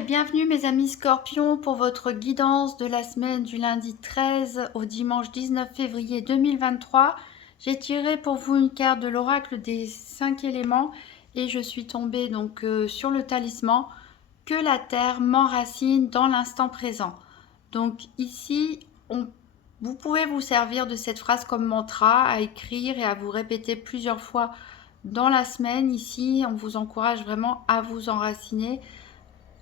et bienvenue mes amis Scorpions pour votre guidance de la semaine du lundi 13 au dimanche 19 février 2023. J'ai tiré pour vous une carte de l'oracle des 5 éléments et je suis tombée donc sur le talisman que la terre m'enracine dans l'instant présent. Donc ici, vous pouvez vous servir de cette phrase comme mantra à écrire et à vous répéter plusieurs fois dans la semaine. Ici, on vous encourage vraiment à vous enraciner,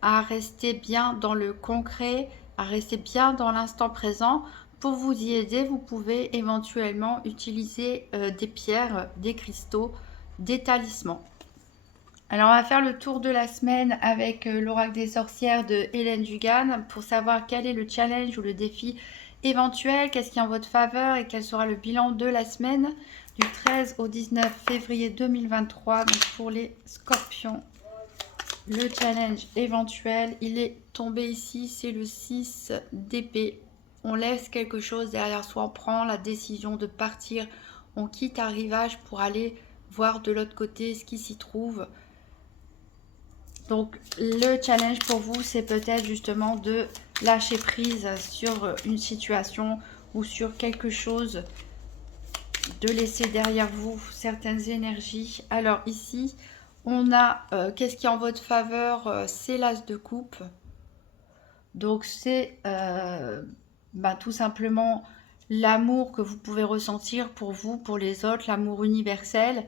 à rester bien dans le concret, à rester bien dans l'instant présent. Pour vous y aider, vous pouvez éventuellement utiliser des pierres, des cristaux, des talismans. Alors on va faire le tour de la semaine avec l'oracle des sorcières de Hélène Dugan pour savoir quel est le challenge ou le défi éventuel, qu'est-ce qui est en votre faveur et quel sera le bilan de la semaine du 13 au 19 février 2023 donc pour les scorpions. Le challenge éventuel, il est tombé ici, c'est le 6 d'épée. On laisse quelque chose derrière soi, on prend la décision de partir, on quitte un rivage pour aller voir de l'autre côté ce qui s'y trouve. Donc le challenge pour vous, c'est peut-être justement de lâcher prise sur une situation ou sur quelque chose, de laisser derrière vous certaines énergies. Alors ici, on a, qu'est-ce qui est en votre faveur? C'est l'as de coupe. Donc c'est tout simplement l'amour que vous pouvez ressentir pour vous, pour les autres, l'amour universel.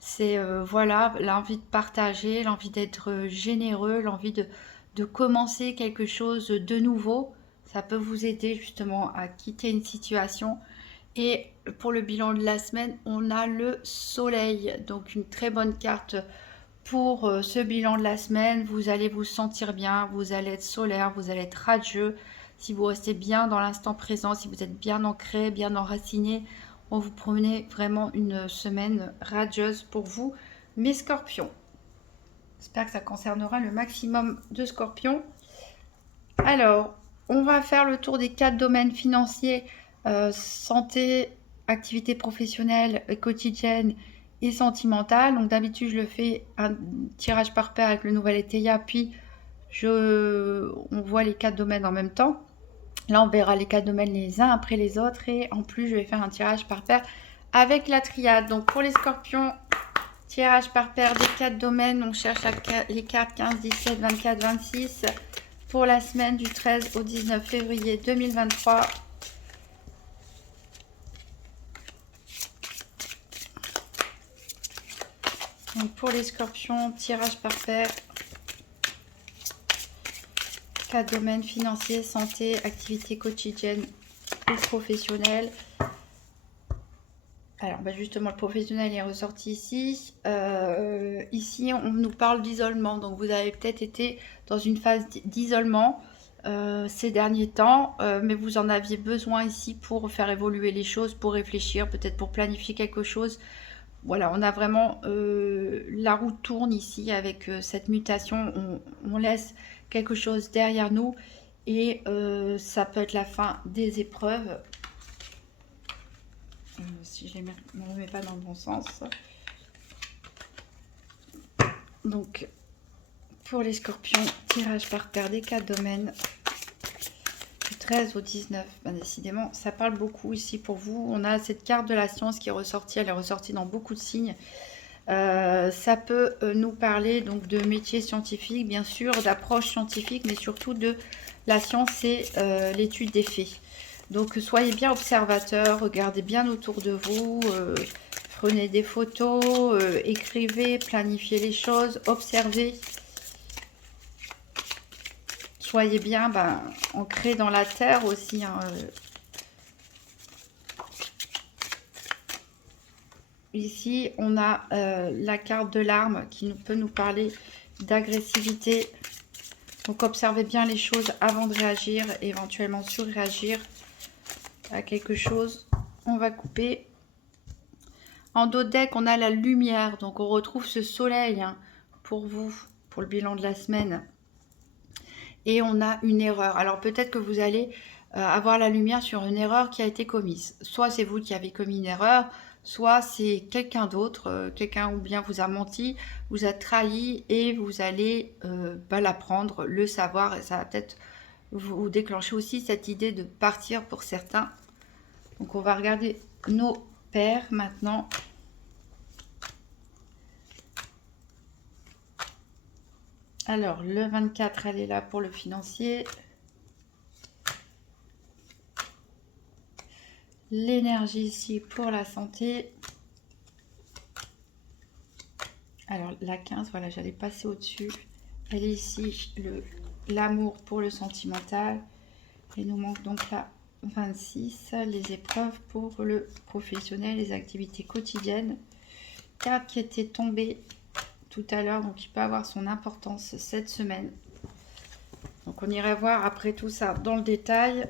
C'est voilà, l'envie de partager, l'envie d'être généreux, l'envie de commencer quelque chose de nouveau. Ça peut vous aider justement à quitter une situation. Et pour le bilan de la semaine, on a le soleil. Donc une très bonne carte pour ce bilan de la semaine. Vous allez vous sentir bien, vous allez être solaire, vous allez être radieux. Si vous restez bien dans l'instant présent, si vous êtes bien ancré, bien enraciné, on vous promet vraiment une semaine radieuse pour vous, mes scorpions. J'espère que ça concernera le maximum de scorpions. Alors, on va faire le tour des 4 domaines financiers, santé, activité professionnelle, quotidienne et sentimentale. Donc d'habitude, je le fais un tirage par paire avec le nouvel Eteia, puis on voit les 4 domaines en même temps. Là, on verra les 4 domaines les uns après les autres et en plus, je vais faire un tirage par paire avec la triade. Donc pour les scorpions, tirage par paire des 4 domaines, on cherche les cartes 15, 17, 24, 26 pour la semaine du 13 au 19 février 2023. Donc pour les scorpions, tirage par paire, 4 domaines financiers, santé, activité quotidienne ou professionnelle. Alors justement, le professionnel est ressorti ici. Ici, on nous parle d'isolement. Donc vous avez peut-être été dans une phase d'isolement ces derniers temps, mais vous en aviez besoin ici pour faire évoluer les choses, pour réfléchir, peut-être pour planifier quelque chose. Voilà, on a vraiment la roue tourne ici avec cette mutation. On laisse quelque chose derrière nous et ça peut être la fin des épreuves. Si je ne les remets pas dans le bon sens. Donc, pour les scorpions, tirage par paire des 4 domaines. Du 13 au 19. Décidément, ça parle beaucoup ici pour vous. On a cette carte de la science qui est ressortie. Elle est ressortie dans beaucoup de signes. Ça peut nous parler donc de métiers scientifiques, bien sûr, d'approche scientifique, mais surtout de la science, c'est l'étude des faits. Donc soyez bien observateur, regardez bien autour de vous, prenez des photos, écrivez, planifiez les choses, observez. Soyez bien ancré dans la terre aussi. Ici, on a la carte de l'arme qui peut nous parler d'agressivité. Donc observez bien les choses avant de réagir, éventuellement surréagir à quelque chose. On va couper. En dos de deck, on a la lumière. Donc on retrouve ce soleil pour vous, pour le bilan de la semaine. Et on a une erreur. Alors peut-être que vous allez avoir la lumière sur une erreur qui a été commise. Soit c'est vous qui avez commis une erreur, soit c'est quelqu'un d'autre, quelqu'un ou bien vous a menti, vous a trahi et vous allez l'apprendre, le savoir, et ça va peut-être vous déclencher aussi cette idée de partir pour certains. Donc on va regarder nos paires maintenant. Alors le 24, elle est là pour le financier. L'énergie ici pour la santé. Alors la 15, voilà, j'allais passer au-dessus. Elle est ici, l'amour pour le sentimental. Il nous manque donc la 26, les épreuves pour le professionnel, les activités quotidiennes. Carte qui était tombée tout à l'heure, donc il peut avoir son importance cette semaine. Donc on irait voir après tout ça dans le détail.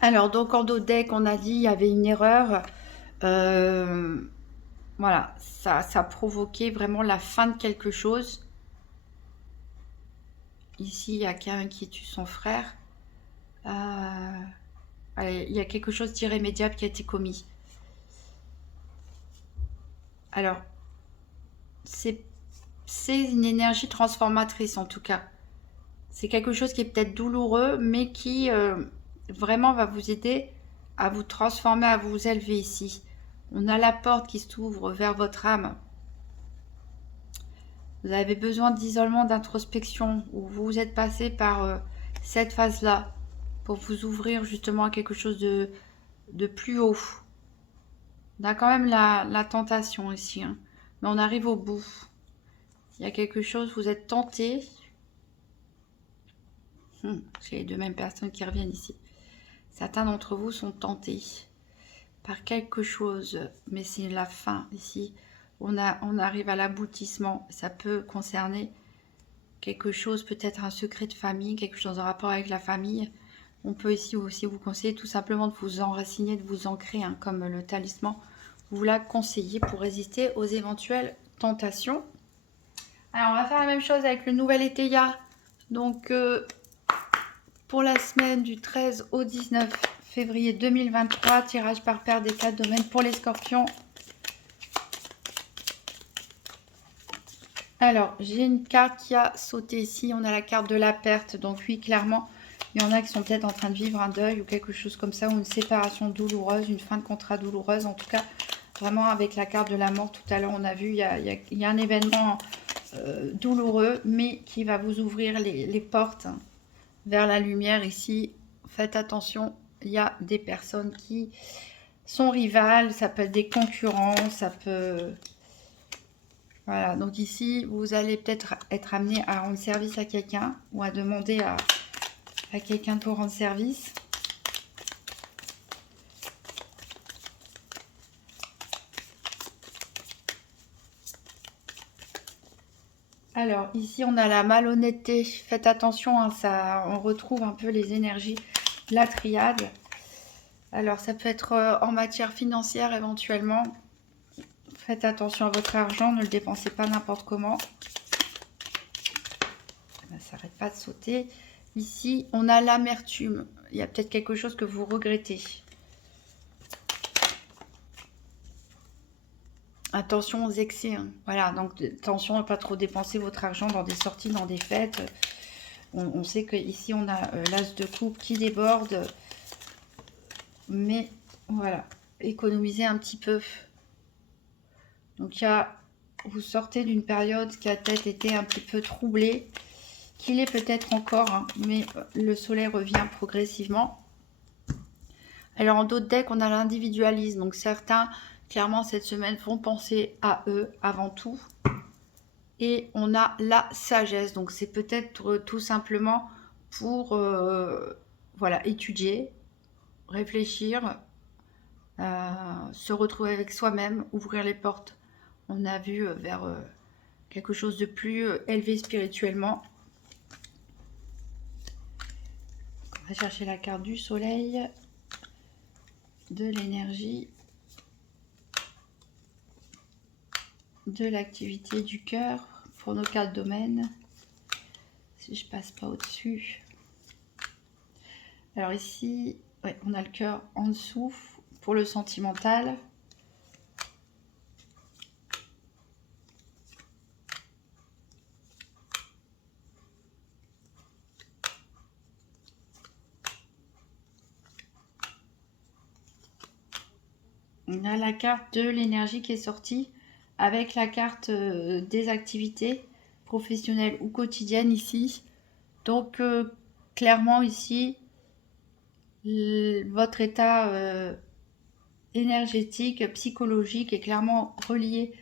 Alors donc en dos deck, on a dit il y avait une erreur. Voilà, ça provoquait vraiment la fin de quelque chose. Ici, il y a quelqu'un qui tue son frère. Il y a quelque chose d'irrémédiable qui a été commis. Alors, c'est une énergie transformatrice en tout cas. C'est quelque chose qui est peut-être douloureux, mais qui vraiment va vous aider à vous transformer, à vous élever ici. On a la porte qui s'ouvre vers votre âme. Vous avez besoin d'isolement, d'introspection, où vous êtes passé par cette phase-là pour vous ouvrir justement à quelque chose de plus haut. On a quand même la tentation ici, hein, mais on arrive au bout. Il y a quelque chose, vous êtes tenté. C'est les deux mêmes personnes qui reviennent ici. Certains d'entre vous sont tentés par quelque chose, mais c'est la fin ici. On arrive à l'aboutissement. Ça peut concerner quelque chose, peut-être un secret de famille, quelque chose en rapport avec la famille. On peut ici aussi vous conseiller tout simplement de vous enraciner, de vous ancrer, hein, comme le talisman vous l'a conseillé pour résister aux éventuelles tentations. Alors on va faire la même chose avec le nouvel Étéia. Donc pour la semaine du 13 au 19 février 2023, tirage par paire des 4 domaines pour les scorpions. Alors, j'ai une carte qui a sauté ici. On a la carte de la perte. Donc oui, clairement, il y en a qui sont peut-être en train de vivre un deuil ou quelque chose comme ça, ou une séparation douloureuse, une fin de contrat douloureuse. En tout cas, vraiment avec la carte de la mort, tout à l'heure, on a vu, il y a un événement douloureux, mais qui va vous ouvrir les portes vers la lumière ici. Faites attention, il y a des personnes qui sont rivales, ça peut être des concurrents, ça peut... Voilà, donc ici, vous allez peut-être être amené à rendre service à quelqu'un ou à demander à quelqu'un de vous rendre service. Alors, ici, on a la malhonnêteté. Faites attention, hein, ça, on retrouve un peu les énergies de la triade. Alors, ça peut être en matière financière éventuellement. Faites attention à votre argent, ne le dépensez pas n'importe comment. Ça n'arrête pas de sauter. Ici, on a l'amertume. Il y a peut-être quelque chose que vous regrettez. Attention aux excès. Hein. Voilà, donc attention à ne pas trop dépenser votre argent dans des sorties, dans des fêtes. On sait qu'ici, on a l'as de coupe qui déborde. Mais voilà, économisez un petit peu. Donc, vous sortez d'une période qui a peut-être été un petit peu troublée, qu'il est peut-être encore, hein, mais le soleil revient progressivement. Alors, en d'autres decks, on a l'individualisme. Donc, certains, clairement, cette semaine, vont penser à eux avant tout. Et on a la sagesse. Donc, c'est peut-être tout simplement pour voilà, étudier, réfléchir, se retrouver avec soi-même, ouvrir les portes. On a vu vers quelque chose de plus élevé spirituellement. On va chercher la carte du soleil, de l'énergie, de l'activité du cœur pour nos 4 domaines. Si je passe pas au-dessus. Alors ici, ouais, on a le cœur en dessous pour le sentimental. On a la carte de l'énergie qui est sortie avec la carte des activités professionnelles ou quotidiennes ici. Donc clairement ici, votre état énergétique, psychologique est clairement relié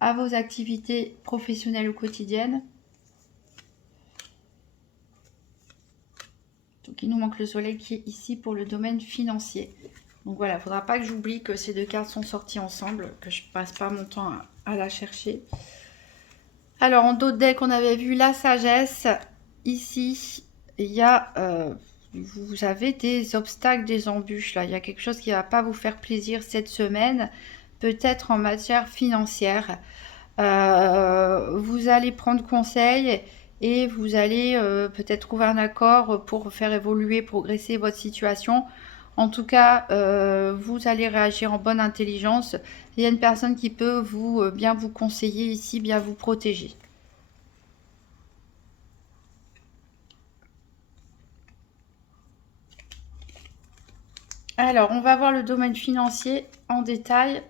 à vos activités professionnelles ou quotidiennes. Donc il nous manque le soleil qui est ici pour le domaine financier. Donc voilà, il ne faudra pas que j'oublie que ces deux cartes sont sorties ensemble, que je ne passe pas mon temps à la chercher. Alors en d'autres decks, on avait vu la sagesse. Ici, il y a... vous avez des obstacles, des embûches. Là, il y a quelque chose qui ne va pas vous faire plaisir cette semaine. Peut-être en matière financière. Vous allez prendre conseil et vous allez peut-être trouver un accord pour faire évoluer, progresser votre situation. En tout cas, vous allez réagir en bonne intelligence. Il y a une personne qui peut bien vous conseiller ici, bien vous protéger. Alors, on va voir le domaine financier en détail.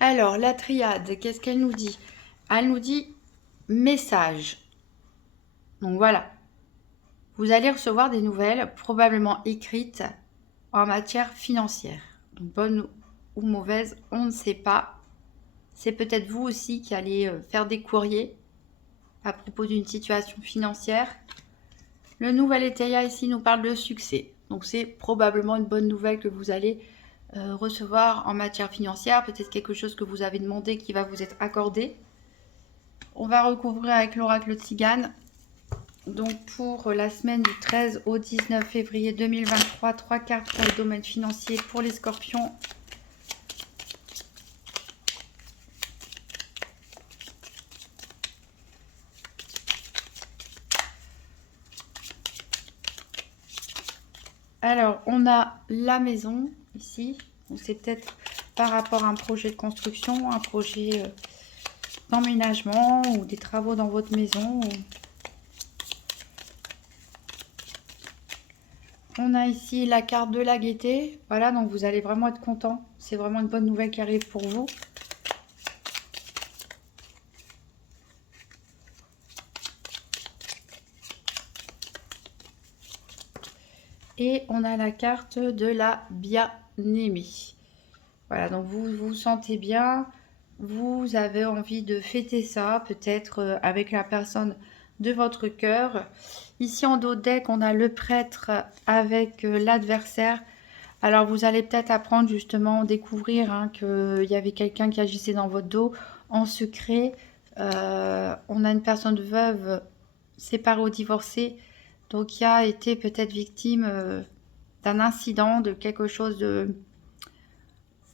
Alors, la triade, qu'est-ce qu'elle nous dit? Elle nous dit message. Donc voilà, vous allez recevoir des nouvelles, probablement écrites, en matière financière. Donc, bonne ou mauvaise, on ne sait pas. C'est peut-être vous aussi qui allez faire des courriers à propos d'une situation financière. Le nouvel étaya ici nous parle de succès. Donc c'est probablement une bonne nouvelle que vous allez recevoir en matière financière. Peut-être quelque chose que vous avez demandé qui va vous être accordé. On va recouvrir avec l'oracle Tzigane. Donc pour la semaine du 13 au 19 février 2023, 3 cartes pour le domaine financier pour les scorpions. Alors, on a la maison ici. C'est peut-être par rapport à un projet de construction, un projet d'emménagement ou des travaux dans votre maison. On a ici la carte de la gaieté. Voilà, donc vous allez vraiment être content. C'est vraiment une bonne nouvelle qui arrive pour vous. Et on a la carte de la bien-aimée. Voilà, donc vous vous sentez bien. Vous avez envie de fêter ça, peut-être avec la personne de votre cœur. Ici en dos de deck, on a le prêtre avec l'adversaire. Alors vous allez peut-être apprendre justement, découvrir qu'il y avait quelqu'un qui agissait dans votre dos en secret. On a une personne veuve, séparée ou divorcée, donc qui a été peut-être victime d'un incident, de quelque chose de,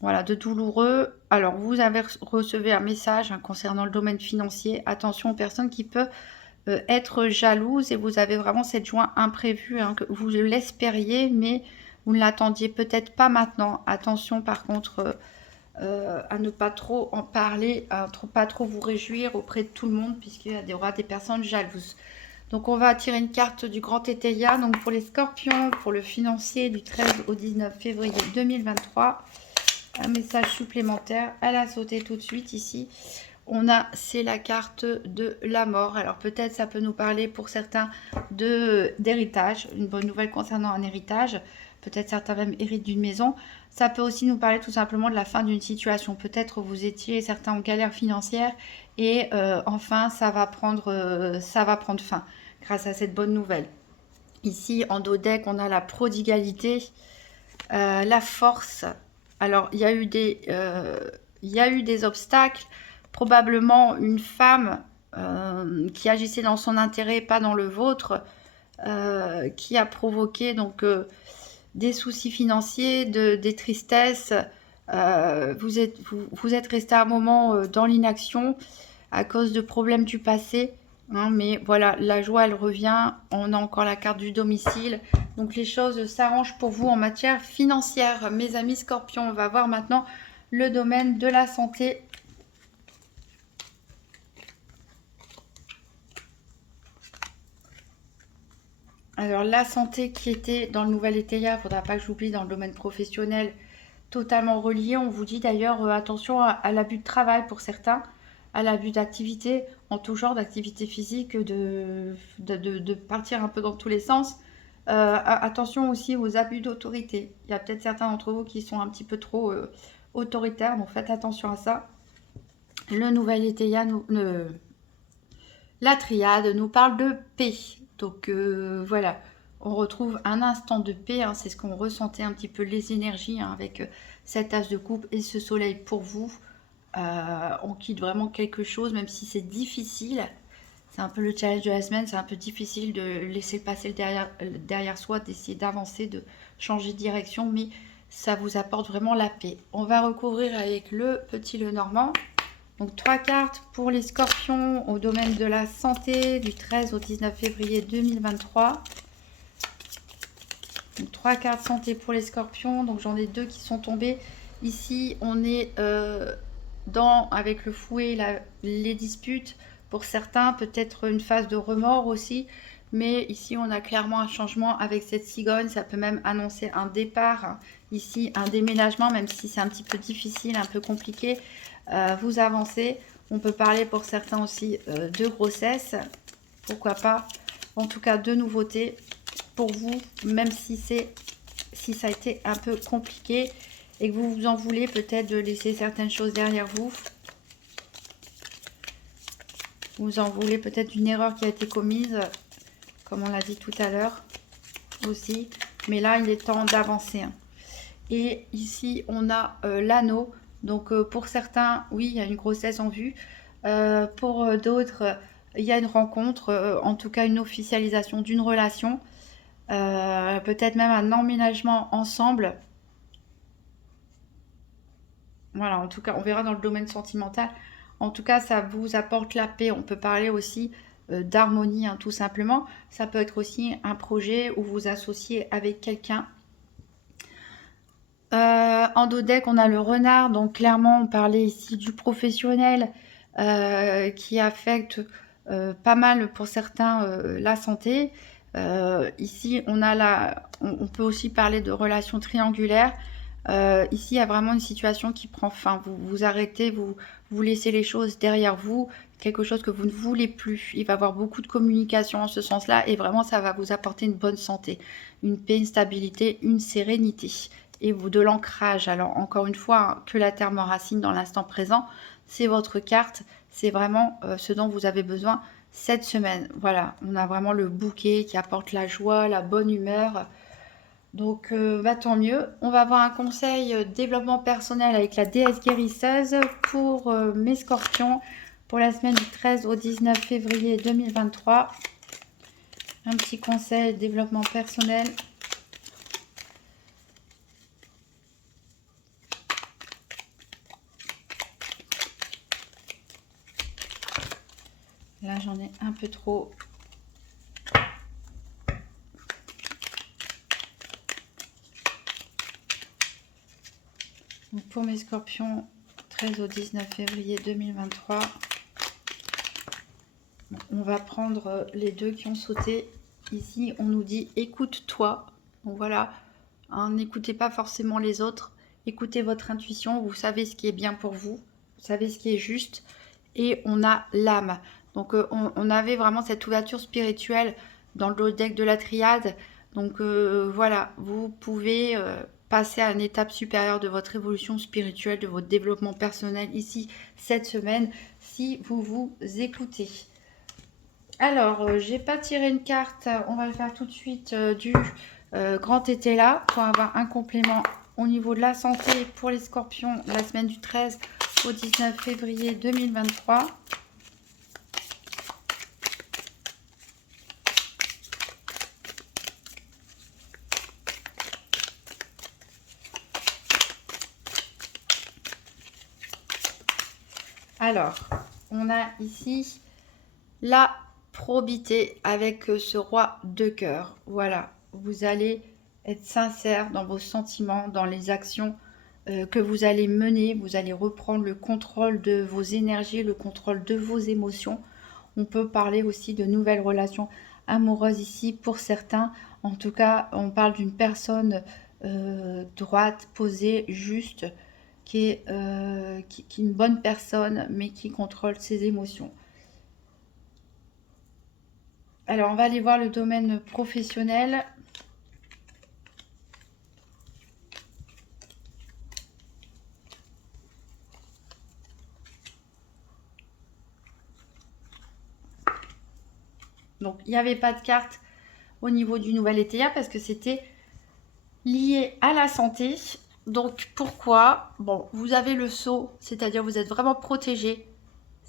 voilà, de douloureux. Alors vous avez recevé un message concernant le domaine financier. Attention aux personnes qui peuvent être jalouses, et vous avez vraiment cette joie imprévue, que vous l'espériez, mais vous ne l'attendiez peut-être pas maintenant. Attention par contre à ne pas trop en parler, à pas trop vous réjouir auprès de tout le monde, puisqu'il y aura des personnes jalouses. Donc on va tirer une carte du grand étaya, donc pour les scorpions, pour le financier du 13 au 19 février 2023. Un message supplémentaire, elle a sauté tout de suite ici. C'est la carte de la mort. Alors peut-être ça peut nous parler pour certains d'héritage, une bonne nouvelle concernant un héritage. Peut-être certains même héritent d'une maison. Ça peut aussi nous parler tout simplement de la fin d'une situation. Peut-être vous étiez certains en galère financière et enfin ça va prendre fin grâce à cette bonne nouvelle. Ici en dos deck, on a la prodigalité, la force. Alors il y a eu des obstacles. Probablement une femme qui agissait dans son intérêt, pas dans le vôtre, qui a provoqué donc des soucis financiers, des tristesses. Vous êtes resté un moment dans l'inaction à cause de problèmes du passé. Hein, mais voilà, la joie, elle revient. On a encore la carte du domicile. Donc, les choses s'arrangent pour vous en matière financière. Mes amis scorpions, on va voir maintenant le domaine de la santé. Alors, la santé qui était dans le nouvel Étéia, il ne faudra pas que j'oublie dans le domaine professionnel, totalement relié. On vous dit d'ailleurs attention à l'abus de travail pour certains, à l'abus d'activité, en tout genre d'activité physique, de partir un peu dans tous les sens. Attention aussi aux abus d'autorité. Il y a peut-être certains d'entre vous qui sont un petit peu trop autoritaires, donc faites attention à ça. Le nouvel Étéia, la triade nous parle de paix. Donc voilà, on retrouve un instant de paix. Hein, c'est ce qu'on ressentait un petit peu les énergies hein, avec cet as de coupe et ce soleil pour vous. On quitte vraiment quelque chose, même si c'est difficile. C'est un peu le challenge de la semaine. C'est un peu difficile de laisser passer derrière soi, d'essayer d'avancer, de changer de direction. Mais ça vous apporte vraiment la paix. On va recouvrir avec le petit Lenormand. Donc 3 cartes pour les scorpions au domaine de la santé du 13 au 19 février 2023. Donc 3 cartes santé pour les scorpions. Donc j'en ai 2 qui sont tombées. Ici on est avec le fouet, les disputes. Pour certains peut-être une phase de remords aussi. Mais ici on a clairement un changement avec cette cigogne. Ça peut même annoncer un départ. Ici un déménagement même si c'est un petit peu difficile, un peu compliqué. Vous avancez. On peut parler pour certains aussi de grossesse. Pourquoi pas. En tout cas, de nouveautés pour vous, même si ça a été un peu compliqué et que vous vous en voulez peut-être de laisser certaines choses derrière vous. Vous en voulez peut-être une erreur qui a été commise, comme on l'a dit tout à l'heure aussi. Mais là, il est temps d'avancer. Hein. Et ici, on a l'anneau. Donc, pour certains, oui, il y a une grossesse en vue. Pour d'autres, il y a une rencontre, en tout cas une officialisation d'une relation. Peut-être même un emménagement ensemble. Voilà, en tout cas, on verra dans le domaine sentimental. En tout cas, ça vous apporte la paix. On peut parler aussi d'harmonie, hein, tout simplement. Ça peut être aussi un projet où vous associez avec quelqu'un. En dos deck, on a le renard. Donc, clairement, on parlait ici du professionnel qui affecte pas mal pour certains la santé. Ici, on peut aussi parler de relations triangulaires. Ici, il y a vraiment une situation qui prend fin. Vous arrêtez, vous laissez les choses derrière vous, quelque chose que vous ne voulez plus. Il va y avoir beaucoup de communication en ce sens-là et vraiment, ça va vous apporter une bonne santé, une paix, une stabilité, une sérénité et de l'ancrage. Alors, encore une fois, hein, que la terre m'enracine dans l'instant présent, c'est votre carte, c'est vraiment ce dont vous avez besoin cette semaine. Voilà, on a vraiment le bouquet qui apporte la joie, la bonne humeur. Donc, tant mieux. On va avoir un conseil développement personnel avec la déesse guérisseuse pour mes scorpions pour la semaine du 13 au 19 février 2023. Un petit conseil développement personnel. Là, j'en ai un peu trop. Donc pour mes scorpions, 13 au 19 février 2023, on va prendre les 2 qui ont sauté. Ici, on nous dit écoute-toi. Donc voilà, hein, n'écoutez pas forcément les autres. Écoutez votre intuition. Vous savez ce qui est bien pour vous. Vous savez ce qui est juste. Et on a l'âme. Donc on avait vraiment cette ouverture spirituelle dans le deck de la triade. Donc voilà, vous pouvez passer à une étape supérieure de votre évolution spirituelle, de votre développement personnel ici cette semaine, si vous vous écoutez. Alors, j'ai pas tiré une carte, on va le faire tout de suite du grand été là pour avoir un complément au niveau de la santé pour les scorpions la semaine du 13 au 19 février 2023. Alors, on a ici la probité avec ce roi de cœur. Voilà, vous allez être sincère dans vos sentiments, dans les actions que vous allez mener. Vous allez reprendre le contrôle de vos énergies, le contrôle de vos émotions. On peut parler aussi de nouvelles relations amoureuses ici pour certains. En tout cas, on parle d'une personne droite, posée, juste, qui est une bonne personne, mais qui contrôle ses émotions. Alors, on va aller voir le domaine professionnel. Donc, il n'y avait pas de carte au niveau du nouvel ETA parce que c'était lié à la santé. Donc, pourquoi? Bon, vous avez le sceau, c'est-à-dire vous êtes vraiment protégé.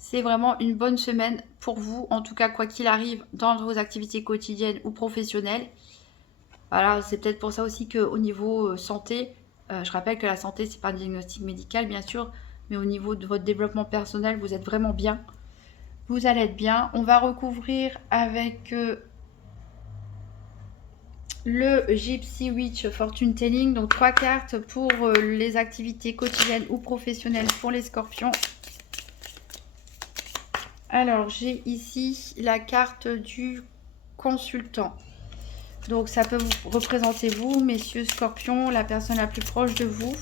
C'est vraiment une bonne semaine pour vous, en tout cas, quoi qu'il arrive, dans vos activités quotidiennes ou professionnelles. Voilà, c'est peut-être pour ça aussi qu'au niveau santé, je rappelle que la santé, c'est pas un diagnostic médical, bien sûr, mais au niveau de votre développement personnel, vous êtes vraiment bien. Vous allez être bien. On va recouvrir avec le Gypsy Witch Fortune Telling. Donc 3 cartes pour les activités quotidiennes ou professionnelles pour les scorpions. Alors, j'ai ici la carte du consultant. Donc, ça peut vous représenter vous, messieurs scorpions, la personne la plus proche de vous.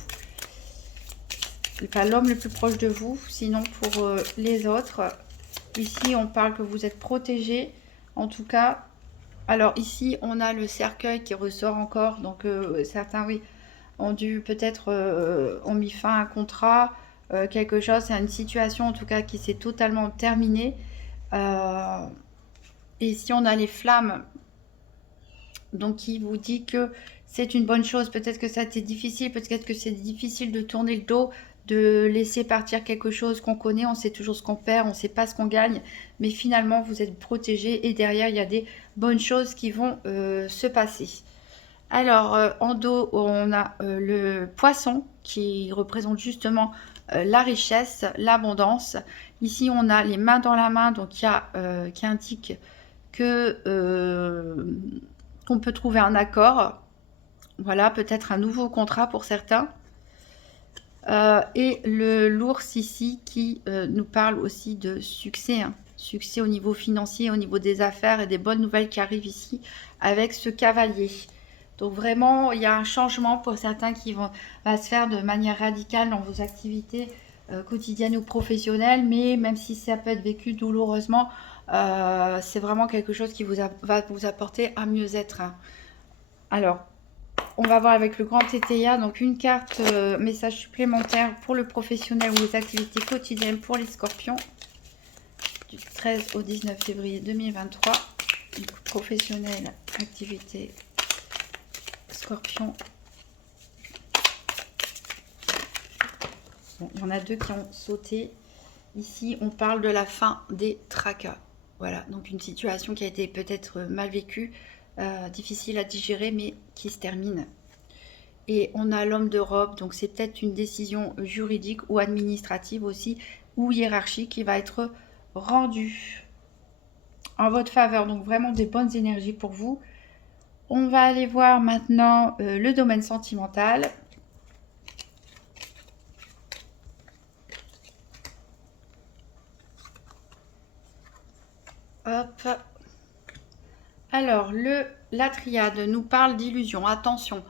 Enfin, l'homme le plus proche de vous, sinon pour les autres. Ici, on parle que vous êtes protégé. En tout cas, alors ici, on a le cercueil qui ressort encore. Donc, certains, oui, ont dû peut-être ont mis fin à un contrat, quelque chose. C'est une situation, en tout cas, qui s'est totalement terminée. Et ici, on a les flammes. Donc, il vous dit que c'est une bonne chose. Peut-être que ça a été difficile. Peut-être que c'est difficile de tourner le dos, de laisser partir quelque chose qu'on connaît. On sait toujours ce qu'on perd, on ne sait pas ce qu'on gagne. Mais finalement, vous êtes protégé. Et derrière, il y a des bonnes choses qui vont se passer. Alors, en dos, on a le poisson qui représente justement la richesse, l'abondance. Ici, on a les mains dans la main, donc il y a qui indique que qu'on peut trouver un accord. Voilà, peut-être un nouveau contrat pour certains. Et l'ours ici qui nous parle aussi de succès. Hein. Succès au niveau financier, au niveau des affaires et des bonnes nouvelles qui arrivent ici avec ce cavalier. Donc vraiment, il y a un changement pour certains qui va se faire de manière radicale dans vos activités quotidiennes ou professionnelles. Mais même si ça peut être vécu douloureusement, c'est vraiment quelque chose qui va vous apporter un mieux-être. Hein. Alors, on va voir avec le grand TTIA, donc une carte message supplémentaire pour le professionnel ou les activités quotidiennes pour les scorpions. Du 13 au 19 février 2023. Donc, professionnel, activité, scorpion. Bon, il y en a 2 qui ont sauté. Ici, on parle de la fin des tracas. Voilà, donc une situation qui a été peut-être mal vécue, difficile à digérer, mais qui se termine. Et on a l'homme de robe, donc c'est peut-être une décision juridique ou administrative aussi, ou hiérarchique qui va être rendue en votre faveur. Donc vraiment des bonnes énergies pour vous. On va aller voir maintenant le domaine sentimental. Hop. Alors, la triade nous parle d'illusion. Attention.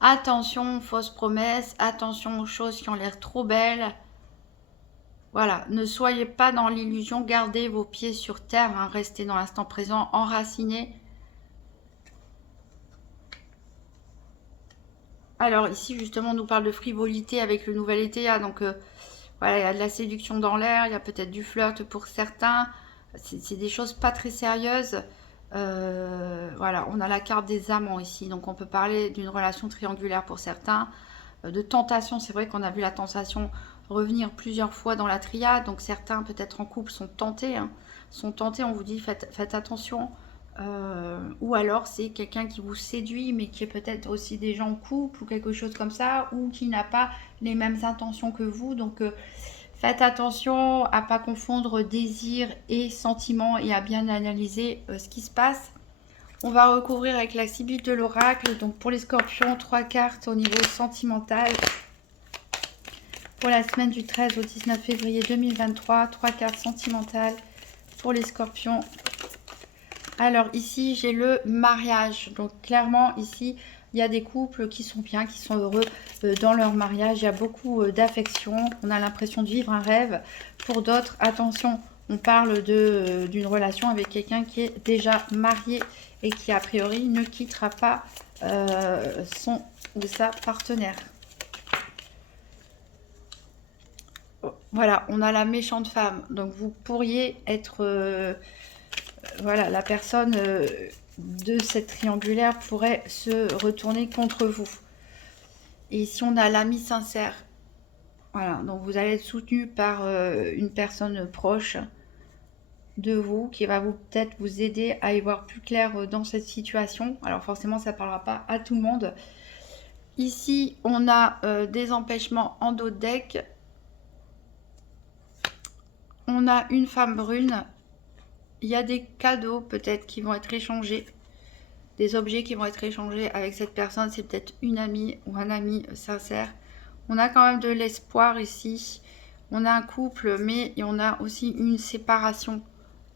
Attention, fausses promesses. Attention aux choses qui ont l'air trop belles. Voilà, ne soyez pas dans l'illusion. Gardez vos pieds sur terre. Hein, restez dans l'instant présent, enracinés. Alors, ici, justement, on nous parle de frivolité avec le nouvel été. Hein, donc, voilà, il y a de la séduction dans l'air. Il y a peut-être du flirt pour certains. C'est des choses pas très sérieuses. Voilà, on a la carte des amants ici, donc on peut parler d'une relation triangulaire pour certains, de tentation. C'est vrai qu'on a vu la tentation revenir plusieurs fois dans la triade, donc certains peut-être en couple sont tentés, hein, on vous dit faites attention, ou alors c'est quelqu'un qui vous séduit mais qui est peut-être aussi déjà en couple ou quelque chose comme ça, ou qui n'a pas les mêmes intentions que vous, donc Faites attention à ne pas confondre désir et sentiment et à bien analyser ce qui se passe. On va recouvrir avec la Sibylle de l'oracle. Donc pour les scorpions, 3 cartes au niveau sentimental. Pour la semaine du 13 au 19 février 2023, 3 cartes sentimentales pour les scorpions. Alors ici, j'ai le mariage. Donc clairement, ici, il y a des couples qui sont bien, qui sont heureux dans leur mariage. Il y a beaucoup d'affection. On a l'impression de vivre un rêve. Pour d'autres, attention, on parle d'une relation avec quelqu'un qui est déjà marié et qui, a priori, ne quittera pas son ou sa partenaire. Voilà, on a la méchante femme. Donc, vous pourriez être... voilà, la personne de cette triangulaire pourrait se retourner contre vous. Et ici, on a l'ami sincère. Voilà, donc vous allez être soutenu par une personne proche de vous qui va peut-être vous aider à y voir plus clair dans cette situation. Alors forcément, ça ne parlera pas à tout le monde. Ici, on a des empêchements en dos de deck. On a une femme brune. Il y a des cadeaux peut-être qui vont être échangés. Des objets qui vont être échangés avec cette personne. C'est peut-être une amie ou un ami sincère. On a quand même de l'espoir ici. On a un couple, mais on a aussi une séparation.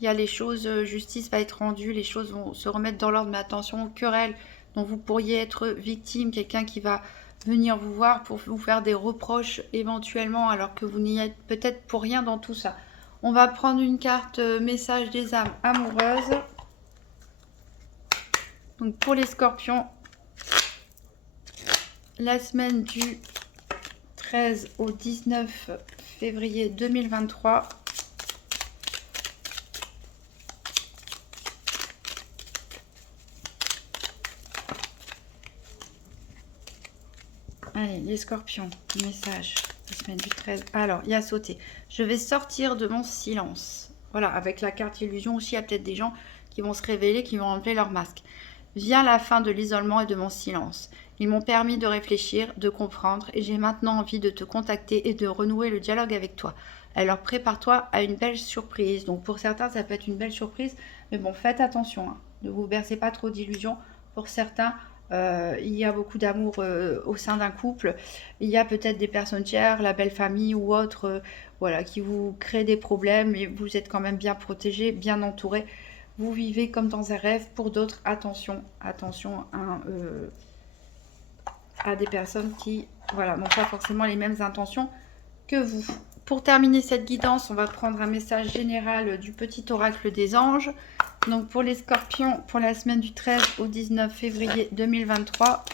Il y a les choses, justice va être rendue, les choses vont se remettre dans l'ordre, mais attention, querelle dont vous pourriez être victime, quelqu'un qui va venir vous voir pour vous faire des reproches éventuellement, alors que vous n'y êtes peut-être pour rien dans tout ça. On va prendre une carte message des âmes amoureuses. Donc pour les scorpions, la semaine du 13 au 19 février 2023. Allez, les scorpions, message, la semaine du 13. Alors, il y a sauté. Je vais sortir de mon silence. Voilà, avec la carte illusion aussi, il y a peut-être des gens qui vont se révéler, qui vont enlever leur masque. Vient la fin de l'isolement et de mon silence. Ils m'ont permis de réfléchir, de comprendre, et j'ai maintenant envie de te contacter et de renouer le dialogue avec toi. Alors, prépare-toi à une belle surprise. Donc, pour certains, ça peut être une belle surprise, mais bon, faites attention, hein. Ne vous bercez pas trop d'illusions. Pour certains, il y a beaucoup d'amour au sein d'un couple. Il y a peut-être des personnes chères, la belle famille ou autre, voilà, qui vous créent des problèmes, mais vous êtes quand même bien protégé, bien entouré. Vous vivez comme dans un rêve. Pour d'autres, attention, attention à des personnes qui, voilà, n'ont pas forcément les mêmes intentions que vous. Pour terminer cette guidance, on va prendre un message général du petit oracle des anges. Donc pour les scorpions, pour la semaine du 13 au 19 février 2023.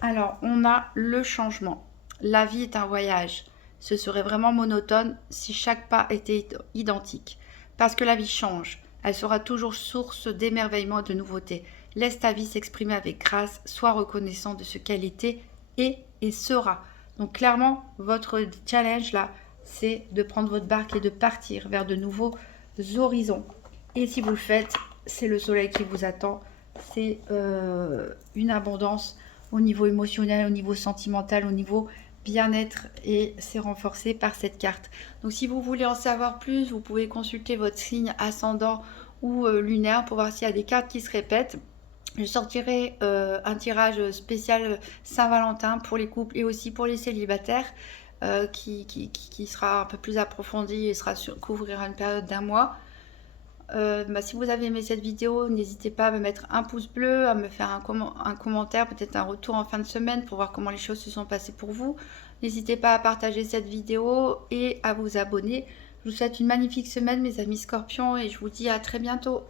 Alors, on a le changement. La vie est un voyage. Ce serait vraiment monotone si chaque pas était identique. Parce que la vie change. Elle sera toujours source d'émerveillement et de nouveautés. Laisse ta vie s'exprimer avec grâce. Sois reconnaissant de ce qu'elle était et sera. Donc clairement, votre challenge là, c'est de prendre votre barque et de partir vers de nouveaux horizons. Et si vous le faites, c'est le soleil qui vous attend. C'est une abondance au niveau émotionnel, au niveau sentimental, au niveau bien-être, et c'est renforcé par cette carte. Donc si vous voulez en savoir plus, vous pouvez consulter votre signe ascendant ou lunaire pour voir s'il y a des cartes qui se répètent. Je sortirai un tirage spécial Saint-Valentin pour les couples et aussi pour les célibataires qui sera un peu plus approfondi et couvrira une période d'1 mois. Si vous avez aimé cette vidéo, n'hésitez pas à me mettre un pouce bleu, à me faire un commentaire, peut-être un retour en fin de semaine pour voir comment les choses se sont passées pour vous. N'hésitez pas à partager cette vidéo et à vous abonner. Je vous souhaite une magnifique semaine mes amis scorpions et je vous dis à très bientôt.